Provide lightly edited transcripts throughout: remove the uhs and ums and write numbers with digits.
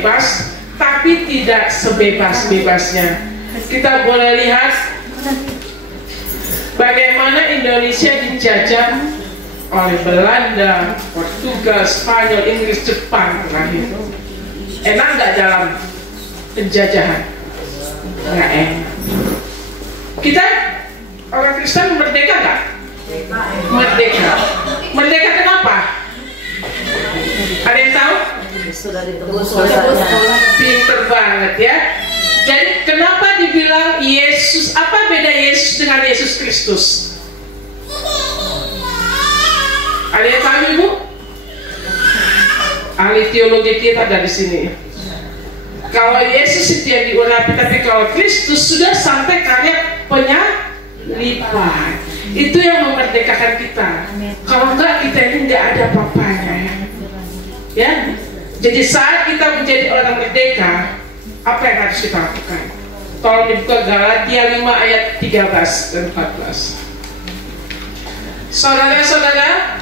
bebas, tapi tidak sebebas-bebasnya. Kita boleh lihat bagaimana Indonesia dijajah oleh Belanda, Portugal, Spanyol, Inggris, Jepang terakhir. Enak nggak dalam penjajahan? Nggak enak. Kita orang Kristen merdeka nggak? Merdeka. Merdeka kenapa? Ada yang tahu? Sudah ditebus. Pinter banget ya. Jadi kenapa dibilang Yesus? Apa beda Yesus dengan Yesus Kristus? Ada yang tahu Ibu? Ahli teologi kita ada di sini. Kalau Yesus itu yang diurapi, tapi kalau Kristus sudah sampai karya penyaliban. Itu yang memerdekakan kita. Kalau enggak, kita ini enggak ada apa-apanya ya. Jadi saat kita menjadi orang merdeka, apa yang harus kita lakukan? Tolong dibuka Galatia 5 ayat 13 dan 14. Saudara-saudara,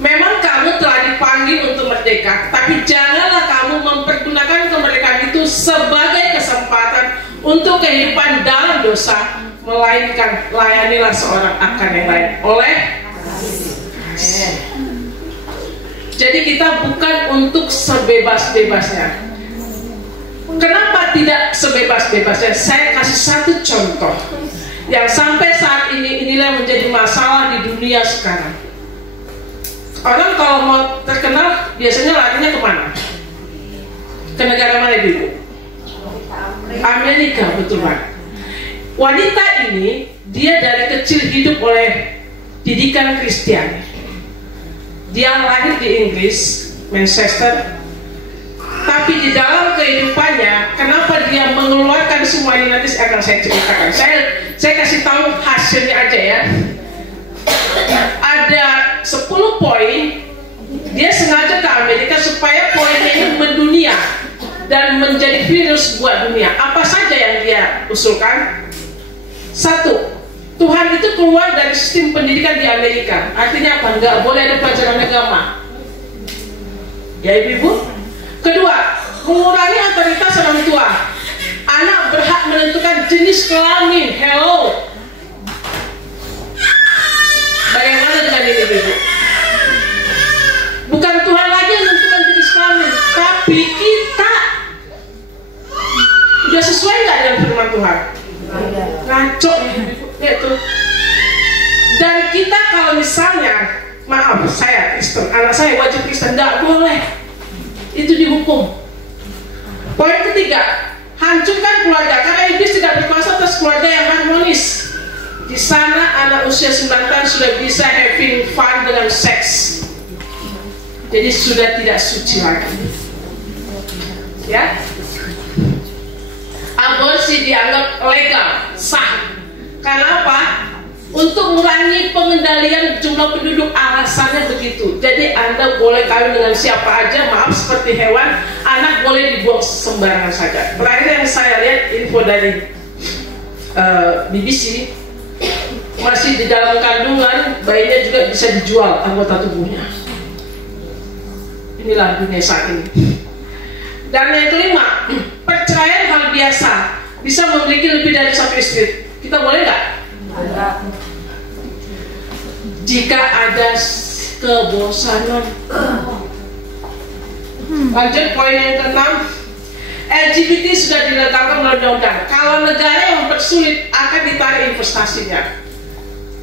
memang kamu telah dipanggil untuk merdeka, tapi janganlah kamu mempergunakan kemerdekaan itu sebagai kesempatan untuk kehidupan dalam dosa, melainkan layanilah seorang akan yang lain oleh kasih. Jadi kita bukan untuk sebebas-bebasnya. Kenapa tidak sebebas-bebasnya? Saya kasih satu contoh yang sampai saat ini inilah menjadi masalah di dunia sekarang. Orang kalau mau terkenal biasanya larinya kemana? Ke negara mana dulu? Amerika, betul Pak. Wanita ini dia dari kecil hidup oleh didikan Kristen. Dia lahir di Inggris, Manchester. Tapi di dalam kehidupannya, kenapa dia mengeluarkan semua ini nanti akan saya ceritakan. Saya kasih tahu hasilnya aja ya. Ada 10 poin. Dia sengaja ke Amerika supaya poinnya ini mendunia dan menjadi virus buat dunia. Apa saja yang dia usulkan? 1. Tuhan itu keluar dari sistem pendidikan di Amerika. Artinya apa? Nggak boleh ada pelajaran agama. Ya Ibu. Kedua, mengurangi otoritas orang tua. Anak berhak menentukan jenis kelamin. Hello. Bagaimana dengan ini Ibu? Bukan Tuhan lagi yang menentukan jenis kelamin, tapi kita. Sudah sesuai nggak dengan firman Tuhan? Ngaco itu. Dan kita kalau misalnya, maaf saya Kristen, anak saya wajib Kristen, nggak boleh, itu dihukum. Poin ketiga, hancurkan keluarga karena iblis tidak berkuasa atas keluarga yang harmonis. Di sana anak usia 9 tahun sudah bisa having fun dengan seks, jadi sudah tidak suci lagi ya. Aborsi dianggap legal, sah. Karena apa? Untuk mengurangi pengendalian jumlah penduduk, alasannya begitu. Jadi Anda boleh kawin dengan siapa aja, maaf seperti hewan, anak boleh dibuang sembarangan saja. Terakhir yang saya lihat info dari BBC, masih di dalam kandungan, bayinya juga bisa dijual anggota tubuhnya. Inilah dunia saat ini. Dan yang kelima, perceraian hal biasa, bisa memiliki lebih dari satu istri. Kita boleh nggak? Jika ada kebosanan. Lanjut poin yang ke-6, LGBT sudah dilegalkan melalui undang-undang. Kalau negara yang mempersulit, akan ditarik investasinya.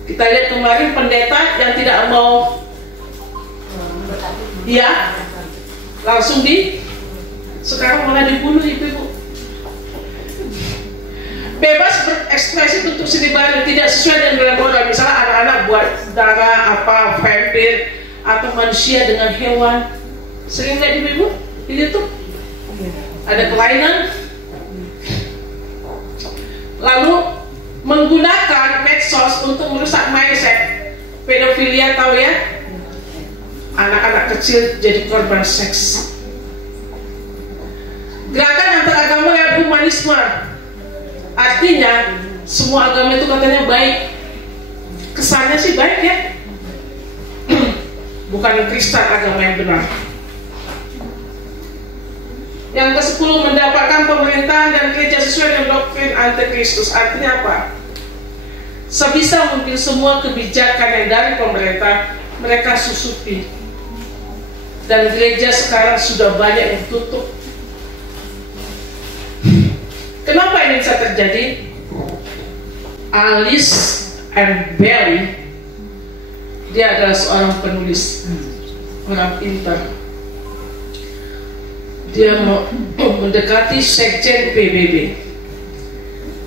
Kita lihat kemarin pendeta yang tidak mau, ya, langsung sekarang malah dibunuh ibu-ibu. Bebas berekspresi untuk seni baru, tidak sesuai dengan nilai moral. Misalnya anak-anak buat darah apa, vampir atau manusia dengan hewan. Sering lihat ibu-ibu di YouTube ada kelainan. Lalu menggunakan medsos untuk merusak mindset pedofilia, tahu ya? Anak-anak kecil jadi korban seks. Gerakan antaragama lewat humanisme, artinya semua agama itu katanya baik. Kesannya sih baik ya, bukan Kristen agama yang benar. Yang ke-10, mendapatkan pemerintahan dan gereja sesuai dengan doktrin antikristus. Artinya apa? Sebisa mungkin semua kebijakan yang dari pemerintah mereka susupi. Dan gereja sekarang sudah banyak yang tutup. Kenapa ini bisa terjadi? Alice and Barry, dia adalah seorang penulis, orang pintar. Dia mau mendekati sekjen PBB.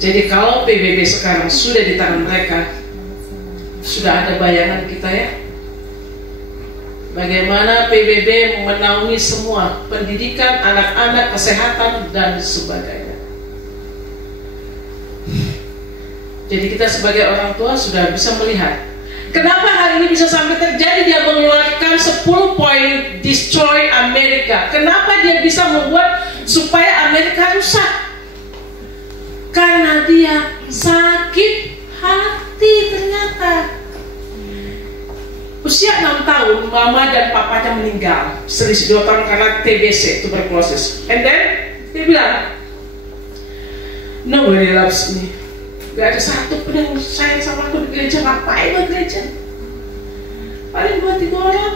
Jadi kalau PBB sekarang sudah di tangan mereka, sudah ada bayangan kita ya, bagaimana PBB menaungi semua pendidikan anak-anak, kesehatan dan sebagainya. Jadi kita sebagai orang tua sudah bisa melihat kenapa hal ini bisa sampai terjadi. Dia mengeluarkan 10 poin destroy Amerika. Kenapa dia bisa membuat supaya Amerika rusak? Karena dia sakit hati ternyata. Usia 6 tahun, mama dan papanya meninggal. Selisih 2 tahun karena TBC, tuberculosis. And then, dia bilang, nobody loves me. Gak ada satu pun yang sayang sama aku di gereja. Ngapain di gereja? Paling 2-3 orang.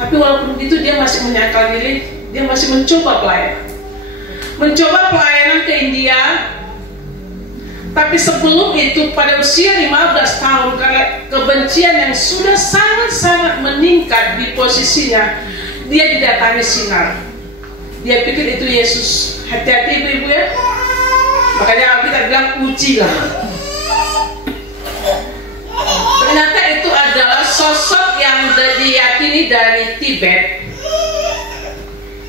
Tapi walaupun begitu dia masih menyangkal diri. Dia masih mencoba pelayanan. Mencoba pelayanan ke India. Tapi sebelum itu pada usia 15 tahun, karena kebencian yang sudah sangat-sangat meningkat di posisinya, dia didatangi sinar. Dia pikir itu Yesus. Hati-hati ibu-ibu ya. Makanya kita bilang ujilah. Ternyata itu adalah sosok yang diyakini dari Tibet,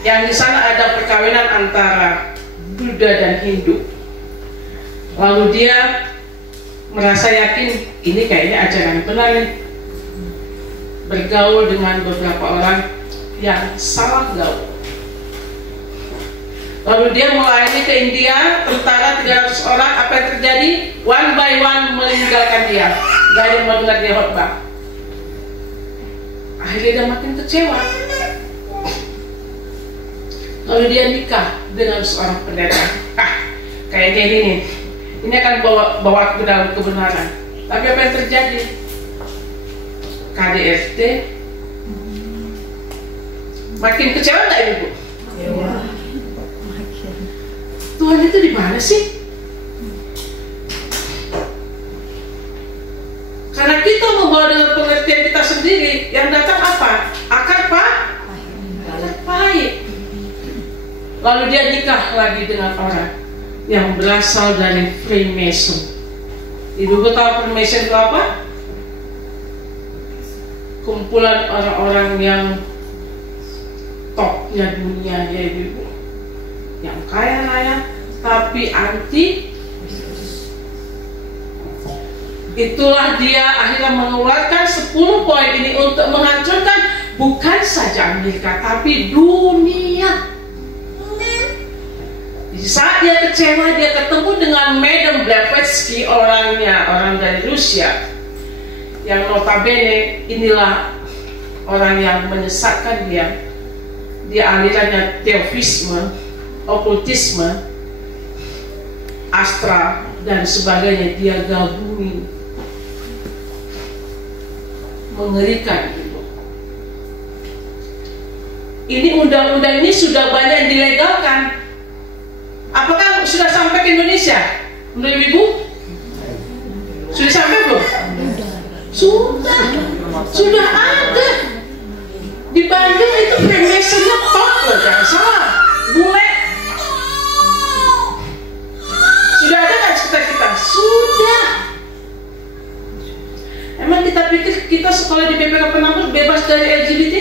yang di sana ada perkawinan antara Buddha dan Hindu. Lalu dia merasa yakin ini kayaknya ajaran benar nih. Bergaul dengan beberapa orang yang salah gaul. Lalu dia melayani ke India, tentara 300 orang. Apa yang terjadi? One by one meninggalkan dia. Gak ada yang mau dengar dia khotbah. Akhirnya dia makin kecewa. Lalu dia nikah dengan seorang pendeta. Kayaknya ini nih, ini akan bawa ke dalam kebenaran. Tapi apa yang terjadi? KDRT. Makin kecewa nggak ibu? Ya. Tuhan itu di mana sih? Karena kita membawa dengan pengertian kita sendiri, yang datang apa? Akar pahit. Lalu dia nikah lagi dengan orang yang berasal dari Freemason. Ibu tahu Freemason itu apa? Kumpulan orang-orang yang topnya dunia ya ibu, yang kaya raya tapi anti. Itulah dia akhirnya mengeluarkan 10 poin ini untuk menghancurkan bukan saja Amerika tapi dunia. Di saat dia kecewa, dia ketemu dengan Madame Blavatsky, orang dari Rusia, yang notabene inilah orang yang menyesatkan dia. Dia alirannya teofisme, okultisme, astral dan sebagainya, dia gabungi. Mengerikan. Ini undang-undang ini sudah banyak dilegalkan. Apakah sudah sampai ke Indonesia? Menurut ibu? Sudah sampai belum? Sudah ada. Di Bandung itu Freemasonnya top loh, jangan salah. Bule. Sudah ada nggak cerita kita? Sudah. Emang kita pikir kita sekolah di BPK Penambang bebas dari LGBT?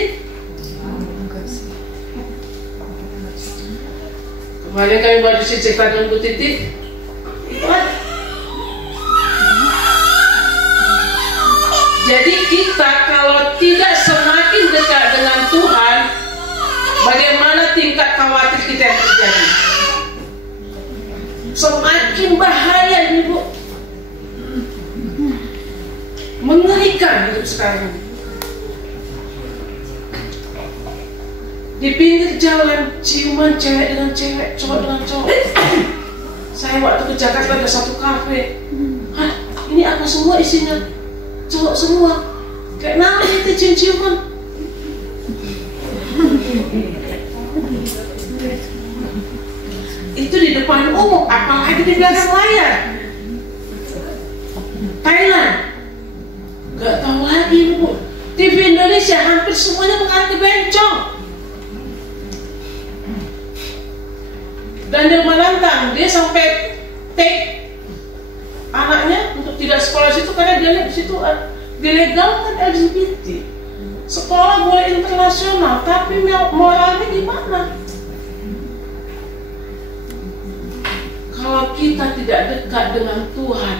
Kemarin kami baru cerita dengan Bu Titi. Jadi kita kalau tidak semakin dekat dengan Tuhan, bagaimana tingkat khawatir kita yang terjadi? Semakin bahaya ibu. Mengerikan hidup sekarang. Di pinggir jalan, ciuman cewek dengan cewek, cowok dengan cowok. Saya waktu ke Jakarta ada satu kafe. Hah, ini apa semua isinya? Cowok semua. Kayak nama itu cium-ciuman. Itu di depan umum, apalagi di belakang layar. Thailand, gak tahu lagi Bu. TV Indonesia hampir semuanya mengarah ke bencong. Dan dia menantang, dia sampai take anaknya untuk tidak sekolah situ karena dia lihat di situ dilegalkan LGBT. Sekolah boleh internasional, tapi moralnya gimana? Kalau kita tidak dekat dengan Tuhan,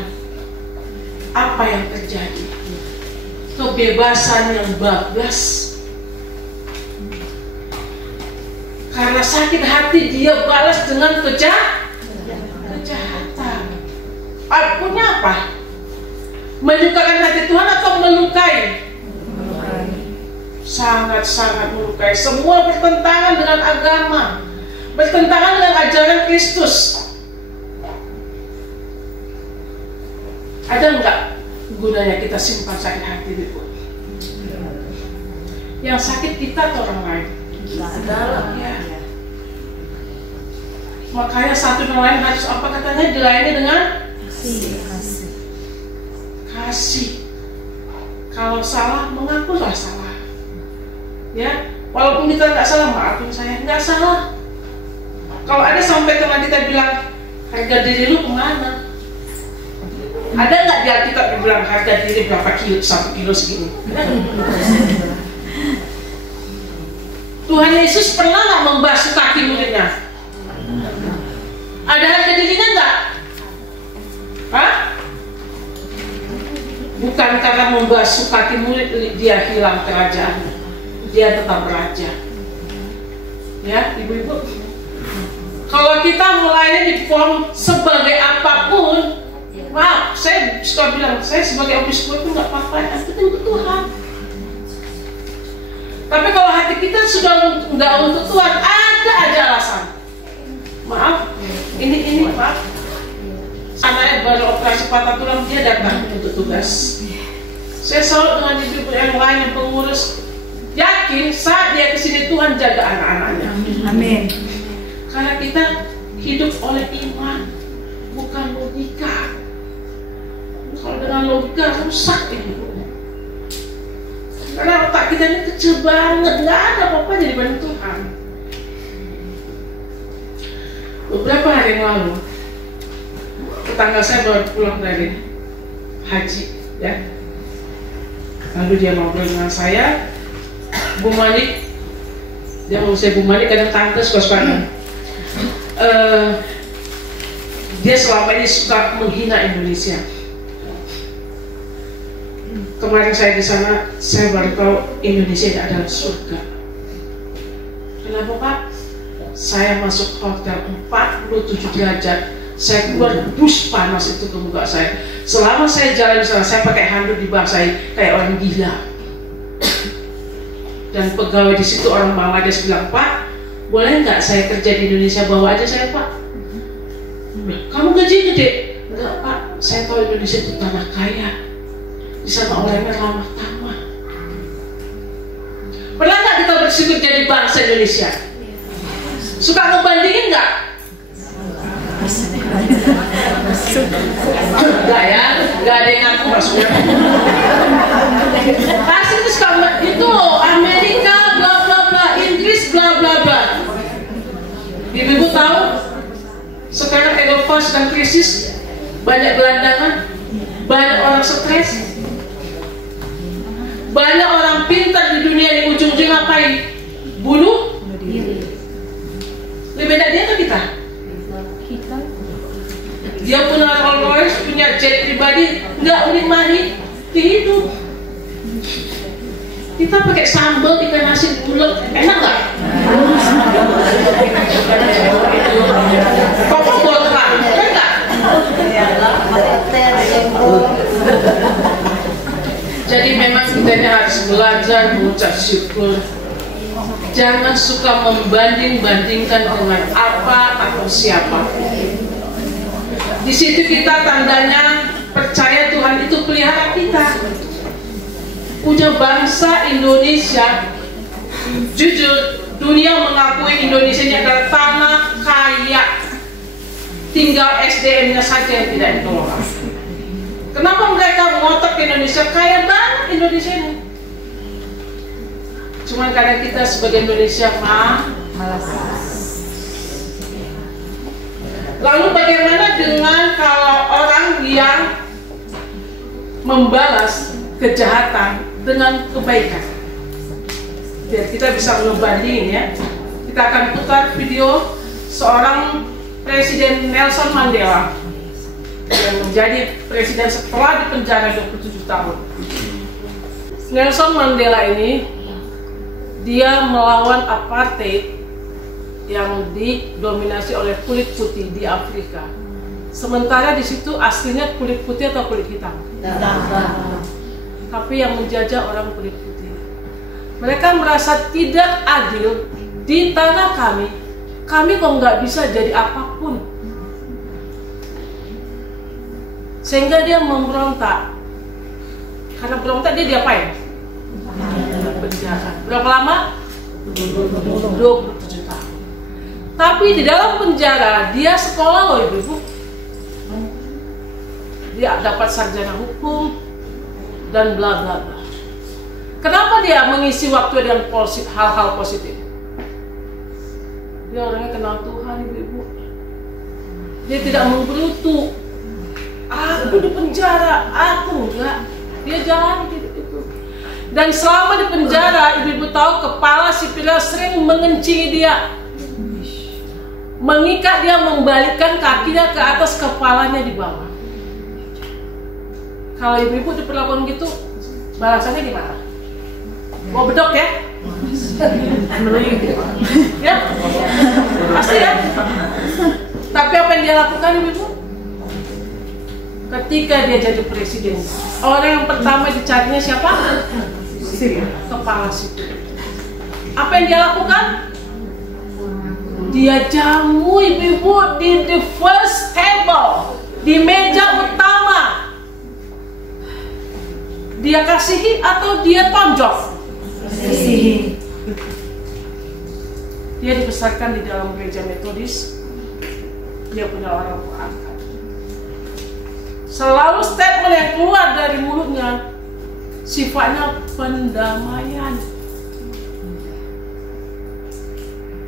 apa yang terjadi? Kebebasan yang bablas. Karena sakit hati dia balas dengan kejahatan. Punya apa? Menyukakan hati Tuhan atau melukai? Sangat-sangat melukai. Semua bertentangan dengan agama, bertentangan dengan ajaran Kristus. Ada enggak gunanya kita simpan sakit hati itu? Yang sakit kita atau orang lain? Dalam ya. Makanya satu dan lain harus apa katanya dilayani dengan kasih. Kalau salah mengakulah salah. Ya, walaupun kita nggak salah, maafin saya nggak salah. Kalau ada sampai teman kita bilang harga diri lu kemana? Ada nggak di Alkitab dibilang harga diri berapa kilo, 1 kilo segini? Tuhan Yesus pernah nggak membasuh kaki muridnya? Ada harga dirinya nggak? Hah? Bukan karena membasuh kaki murid dia hilang kerajaan, dia tetap raja. Ya, ibu-ibu. Kalau kita melayani di form sebagai apapun, maaf, saya suka bilang, saya sebagai office boy itu nggak apa-apa, itu untuk Tuhan. Tapi kalau hati kita sudah nggak untuk Tuhan, ada aja alasan. Maaf, ini maaf. Anaknya baru operasi patah tulang, dia datang untuk tugas. Saya selalu dengan ibu yang lain yang pengurus, yakin saat dia kesini Tuhan jaga anak-anaknya. Amin. Karena kita hidup oleh iman, bukan logika. Kalau dengan logika rusak ibu. Karena otak kita ini kecil banget, nggak ada apa-apa dibanding Tuhan. Beberapa hari yang lalu, tetangga saya baru pulang dari haji, ya. Lalu dia ngobrol dengan saya, Bu Manik, dia mau saya Bu Manik, kadang tante suka-suka. Dia selama ini suka menghina Indonesia. Kemarin saya di sana, saya baru tahu Indonesia ini adalah surga. Kenapa Pak? Saya masuk hotel 47 derajat, saya keluar bus panas itu ke muka saya. Selama saya jalan di sana, saya pakai handuk di bawah saya kayak orang gila. Dan pegawai di situ orang Bangladesh bilang, Pak, boleh nggak saya kerja di Indonesia, bawa aja saya Pak. Kamu gaji gede? Enggak Pak, saya tahu Indonesia itu tanah kaya. Di sana orangnya ramah tamah. Pernah nggak kita bersyukur jadi bangsa Indonesia? Suka ngebandingin nggak? Enggak ya, nggak ada yang ngaku maksudnya. Pasti itu suka itu loh, Amerika bla bla bla, Inggris bla bla bla. Ibu tahu sekarang Eropa sedang krisis, banyak gelandangan, banyak orang stres. Banyak orang pintar di dunia ini ujung-ujung ngapain? Bunuh diri. Lebih banyak dia atau kita? Dia punya Rolls Royce, punya jet pribadi, nggak menikmati hidup. Kita pakai sambal ikan nasi bulat, enak nggak? Kok buat terang, enak? Jadi memang kita harus belajar mengucap syukur. Jangan suka membanding-bandingkan dengan apa atau siapa. Di situ kita tandanya percaya Tuhan itu pelihara kita. Punya bangsa Indonesia, jujur dunia mengakui Indonesia ini adalah tanah kaya. Tinggal SDM-nya saja yang tidak dikelola. Kenapa mereka ngotot ke Indonesia? Kaya banget Indonesia ini. Cuma karena kita sebagai Indonesia malas. Lalu bagaimana dengan kalau orang yang membalas kejahatan dengan kebaikan? Biar kita bisa ngebandingin ya. Kita akan putar video seorang Presiden Nelson Mandela yang menjadi presiden setelah dipenjara 27 tahun. Nelson Mandela ini dia melawan apartheid yang didominasi oleh kulit putih di Afrika. Sementara di situ aslinya kulit putih atau kulit hitam? Tapi yang menjajah orang kulit putih. Mereka merasa tidak adil di tanah kami. Kami kok nggak bisa jadi apapun. Sehingga dia memberontak. Karena berontak dia diapain? Penjara. Berapa lama? 27 tahun. Tapi di dalam penjara dia sekolah loh ibu-ibu. Dia dapat sarjana hukum dan bla bla bla. Kenapa dia mengisi waktu dengan hal-hal positif? Dia orangnya kenal Tuhan ibu-ibu. Dia tidak menggerutu. Aku di penjara, aku enggak. Dia jalan gitu. Dan selama di penjara, ibu-ibu tahu kepala sipilnya sering mengencingi dia, mengikat dia, membalikkan kakinya ke atas, kepalanya di bawah. Kalau ibu-ibu diperlakukan gitu, balasannya gimana? Mau bedok ya? Ya, pasti ya. Tapi apa yang dia lakukan ibu-ibu? Ketika dia jadi presiden, orang yang pertama dicarinya siapa? Kepala sipil. Apa yang dia lakukan? Dia jamu ibu-ibu di the first table, di meja utama. Dia kasihi atau dia tonjok? Kasihi. Dia dibesarkan di dalam gereja Metodis. Dia punya orang tua angkat. Selalu statement yang keluar dari mulutnya sifatnya pendamaian.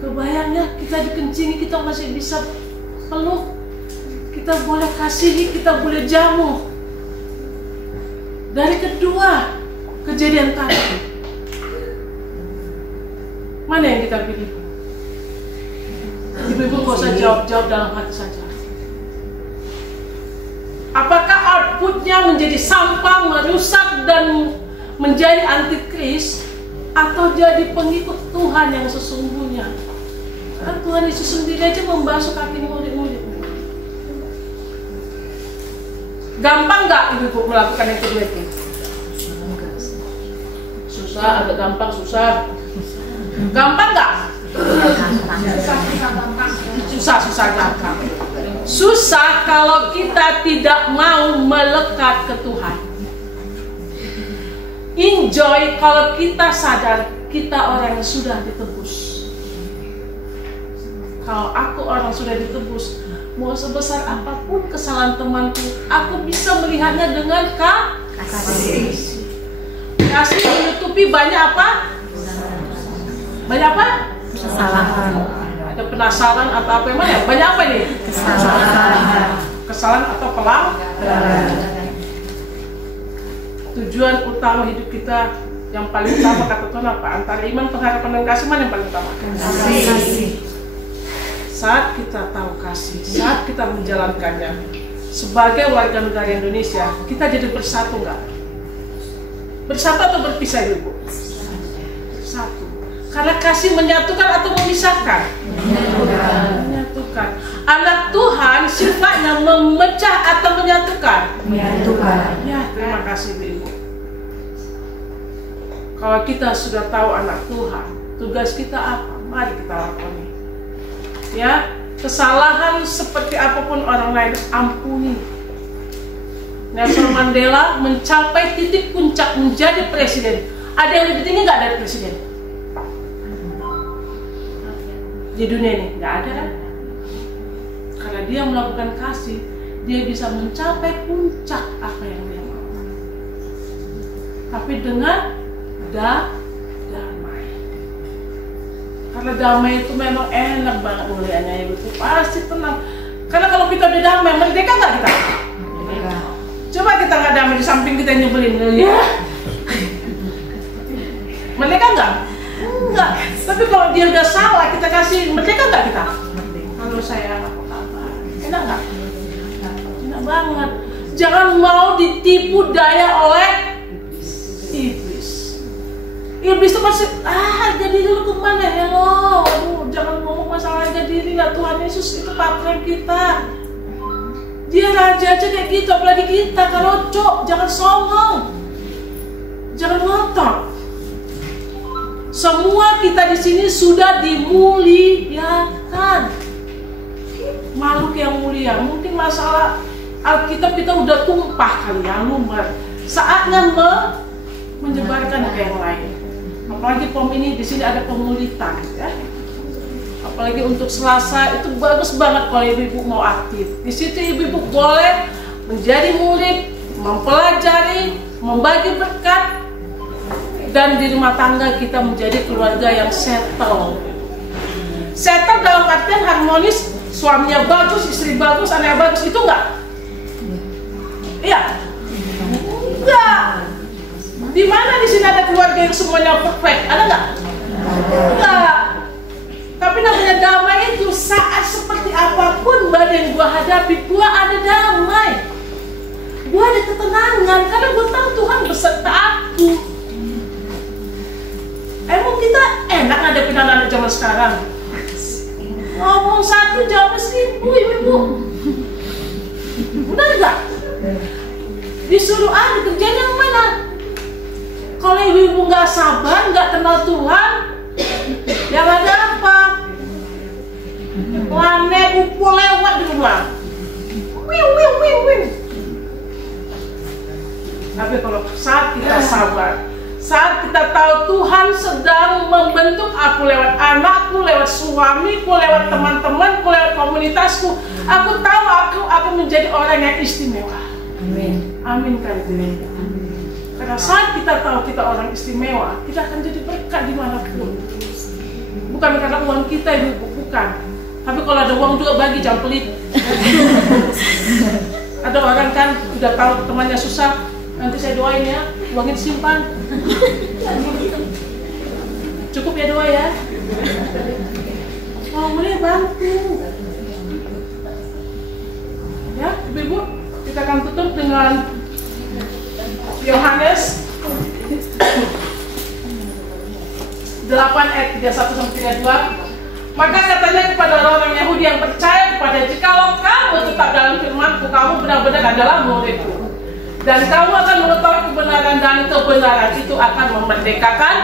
Kebayangnya kita dikencingi, kita masih bisa peluk, kita boleh kasihi, kita boleh jamu. Dari kedua kejadian tadi, mana yang kita pilih? Ibu-ibu gak usah jawab dalam hati saja. Apakah outputnya menjadi sampah, merusak dan menjadi antikris, atau jadi pengikut Tuhan yang sesungguhnya? Karena Tuhan Yesus sendiri aja membasuh kaki murid-murid. Gampang nggak ibu melakukan yang kedua itu? Susah, agak gampang, susah. Gampang nggak? Susah gampang. Susah kalau kita tidak mau melekat ke Tuhan. Enjoy kalau kita sadar kita orang yang sudah ditebus. Kalau aku orang sudah ditebus, mau sebesar apapun kesalahan temanku, aku bisa melihatnya dengan kasih. Kasih menutupi banyak apa? Banyak apa? Kesalahan. Ada penasaran atau apa yang mana? Banyak apa nih? Kesalahan atau pelanggaran. Tujuan utama hidup kita yang paling utama kata Tuhan apa? Antara iman, pengharapan dan kasih, mana yang paling utama? Kasih. Saat kita tahu kasih, saat kita menjalankannya sebagai warga negara Indonesia, kita jadi bersatu nggak? Bersatu atau berpisah ibu? Bersatu. Karena kasih menyatukan atau memisahkan? Menyatukan. Anak Tuhan sifatnya memecah atau menyatukan? Menyatukan. Ya, terima kasih ibu. Kalau kita sudah tahu anak Tuhan, Tugas kita apa? Mari kita lakoni. Ya, kesalahan seperti apapun orang lain ampuni. Nelson Mandela mencapai titik puncak menjadi presiden. Ada yang lebih tinggi nggak dari presiden? Di dunia ini nggak ada kan? Karena dia melakukan kasih, dia bisa mencapai puncak apa yang dia mau. Tapi dengan damai. Karena damai itu memang enak banget mulianya ya, betul. Pasti tenang. Karena kalau kita udah damai, merdeka nggak kita? Coba kita nggak damai di samping kita nyebelin, ya? Merdeka nggak? Enggak. Tapi kalau dia udah salah, kita kasih merdeka nggak kita? Kalau saya apa kabar? Enak nggak? Enak banget. Jangan mau ditipu daya oleh iblis. Iblis itu pasti, jadi dulu kemana? Hello, aduh, jangan ngomong masalah harga diri lah. Tuhan Yesus itu patron kita. Dia raja aja kayak gitu, apalagi kita. Kalau jangan sombong, jangan ngotot. Semua kita di sini sudah dimuliakan. Makhluk yang mulia. Mungkin masalah Alkitab kita udah tumpah kali ya, lumbar. Saatnya menyebarkan ke yang lain. Apalagi ini di sini ada pemulitan, ya. Apalagi untuk Selasa itu bagus banget kalau ibu-ibu mau aktif. Di situ ibu-ibu boleh menjadi murid, mempelajari, membagi berkat, dan di rumah tangga kita menjadi keluarga yang settle. Settle dalam artian harmonis, suaminya bagus, istri bagus, anak bagus, itu enggak? Iya? Enggak. Di mana di sini ada keluarga yang semuanya perfect? Ada enggak? Enggak. Tapi namanya damai itu saat seperti apapun badai yang gua hadapi, gua ada damai. Gua ada ketenangan karena gua tahu Tuhan beserta aku. Emang kita enak ngadepin anak-anak zaman sekarang? Ngomong satu jawab 1000, ibu-ibu. Benar nggak? Disuruh kerjanya yang mana? Kalau ibu-ibu nggak sabar, nggak kenal Tuhan, yang ada apa? Wane upo lewat di rumah. Wing. Tapi kalau saat kita sabar, saat kita tahu Tuhan sedang membentuk aku lewat anakku, lewat suamiku, lewat teman-temanku, lewat komunitasku, aku tahu aku akan menjadi orang yang istimewa. Amin. Amin kan? Karena saat kita tahu kita orang istimewa, kita akan jadi berkat dimanapun. Bukan karena uang kita ibu, bukan. Tapi kalau ada uang juga bagi, jangan pelit. Ada orang kan udah tahu temannya susah, nanti saya doain ya, uangnya simpan. Cukup ya doa ya. Oh, boleh bantu. Ya, ibu, kita akan tutup dengan Yohanes 8 ayat 31-32. Maka katanya kepada orang Yahudi yang percaya kepada, jikalau kamu tetap dalam firman-Ku, kamu benar-benar adalah murid-Ku, dan kamu akan mengetahui kebenaran, dan kebenaran itu akan memerdekakan.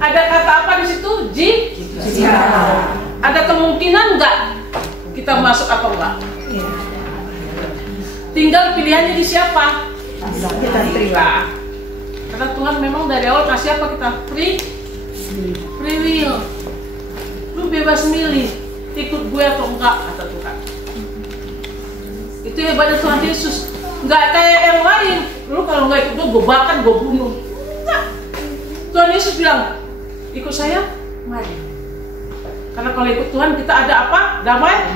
Ada kata apa di situ? Jika. Ada kemungkinan nggak kita masuk atau enggak? Tinggal pilihannya di siapa? Kita terima. Karena Tuhan memang dari awal kasih apa kita? Free will. Lu bebas milih, ikut gue atau enggak, kata Tuhan. Itu hebatnya Tuhan Yesus. Nggak kayak yang lain. Lu kalau nggak ikut gue bakar, gue bunuh. Enggak. Tuhan Yesus bilang, ikut saya, mari. Karena kalau ikut Tuhan kita ada apa? Damai.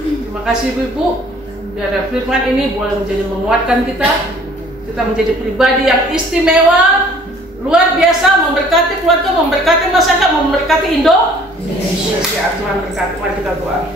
Terima kasih ibu-ibu. Biar firman ini boleh menjadi menguatkan kita menjadi pribadi yang istimewa, luar biasa, memberkati keluarga, memberkati masyarakat, memberkati Indonesia. Tuhan berkati. Mari kita doa.